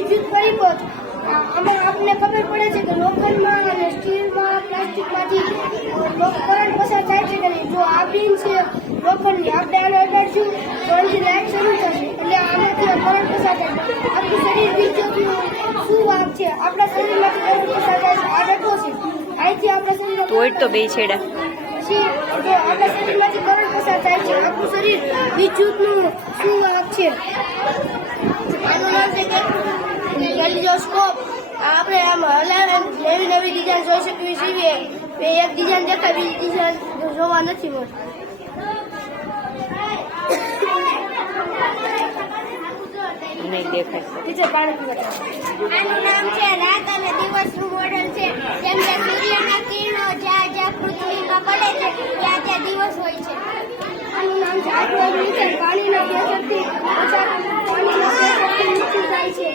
વિદ્યુત પરિપથ આમાં આપને ખબર પડે છે કે લોખંડમાં અને સ્ટીલમાં પ્લાસ્ટિકમાંથી કરંટ પસાર થાય છે કે નહીં. જો આ બીમ છે લોખંડની, આપણે આને અડાડશું તો અહીંથી લાઈટ શરૂ થશે એટલે આનાથી કરંટ પસાર થાય. આપણું શરીર વિદ્યુતનું શું વાહક છે? આપણા શરીરમાંથી કરંટ પસાર થાય છે. આ ડબ્બો છે, અહીંથી આપણા શરીર તો બે છેડા જો આપણા શરીરમાંથી કરંટ પસાર થાય છે. આપણું શરીર વિદ્યુતનું શું વાહક છે? આનું નામ છે ટેલિસ્કોપ. આપણે આમ હલાવે નવી નવી ડિઝાઇન જોઈ શકીએ છીએ. એક ડિઝાઇન દેખાય, બીજી ડિઝાઇન જોવા નથી મળતી. નહીં દેખાય. આનું નામ છે રાત અને દિવસનું મોડેલ છે. જેમ કે સૂર્યના કિરણો જ્યાં જ્યાં પૃથ્વીમાં પડે છે ત્યાં ત્યાં દિવસ હોય છે. આનું નામ છે આટલું પાણીના પ્રેશરથી પાણીના પ્રેશરથી નીચું થાય છે.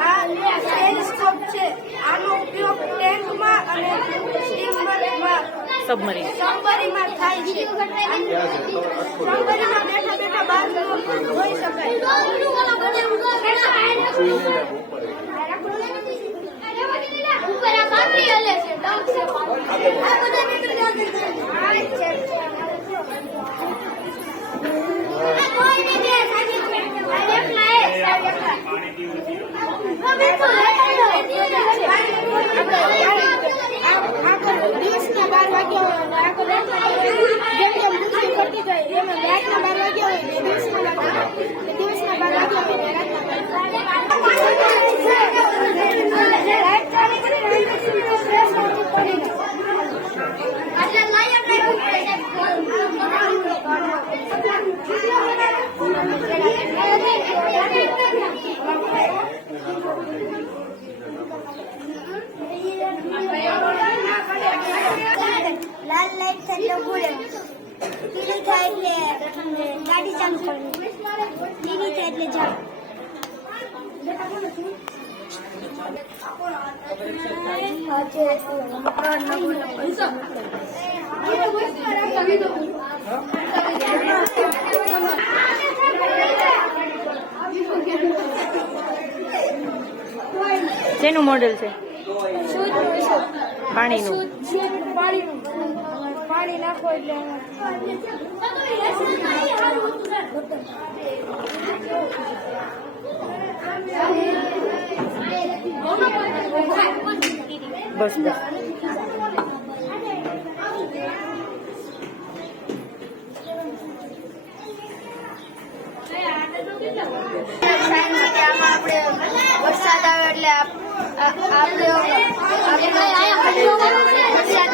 આ ટેલિસ્કોપ છે. આનો ઉપયોગ ટેન્કમાં અને સબમરીનમાં થાય છે. સબમરીનમાં બેઠા બેઠા બહાર જોઈ શકાય. લાલ લાઈટ થાય બોલે, પીળી થાય એટલે ગાડી ચાલુ કરવી, લીલી થાય એટલે જાવ. શેનું મોડેલ છે? પાણીનું. પાણી નાખો એટલે બસ બસ. વરસાદ આવે એટલે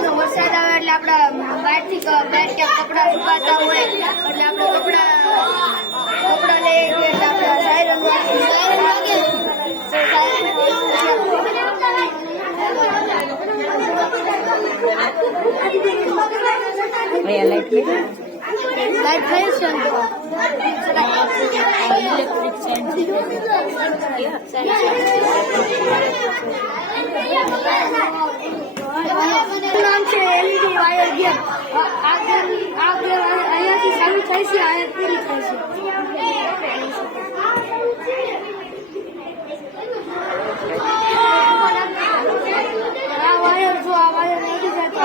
વરસાદ આવે એટલે આપડા બહારથી કપડા સુકાતા હોય એટલે આપણે કપડા લઈએ એટલે આપડા સાયરન વાગે. લાઈટ થઈ છે. ઇલેક્ટ્રિક નામ છે એલઈડી વાયર ગેમ. અહીંયાથી ચાલુ થાય છે, અહીંયા પૂરી થાય છે. આ વાયર જો આ વાયર નથી જતો.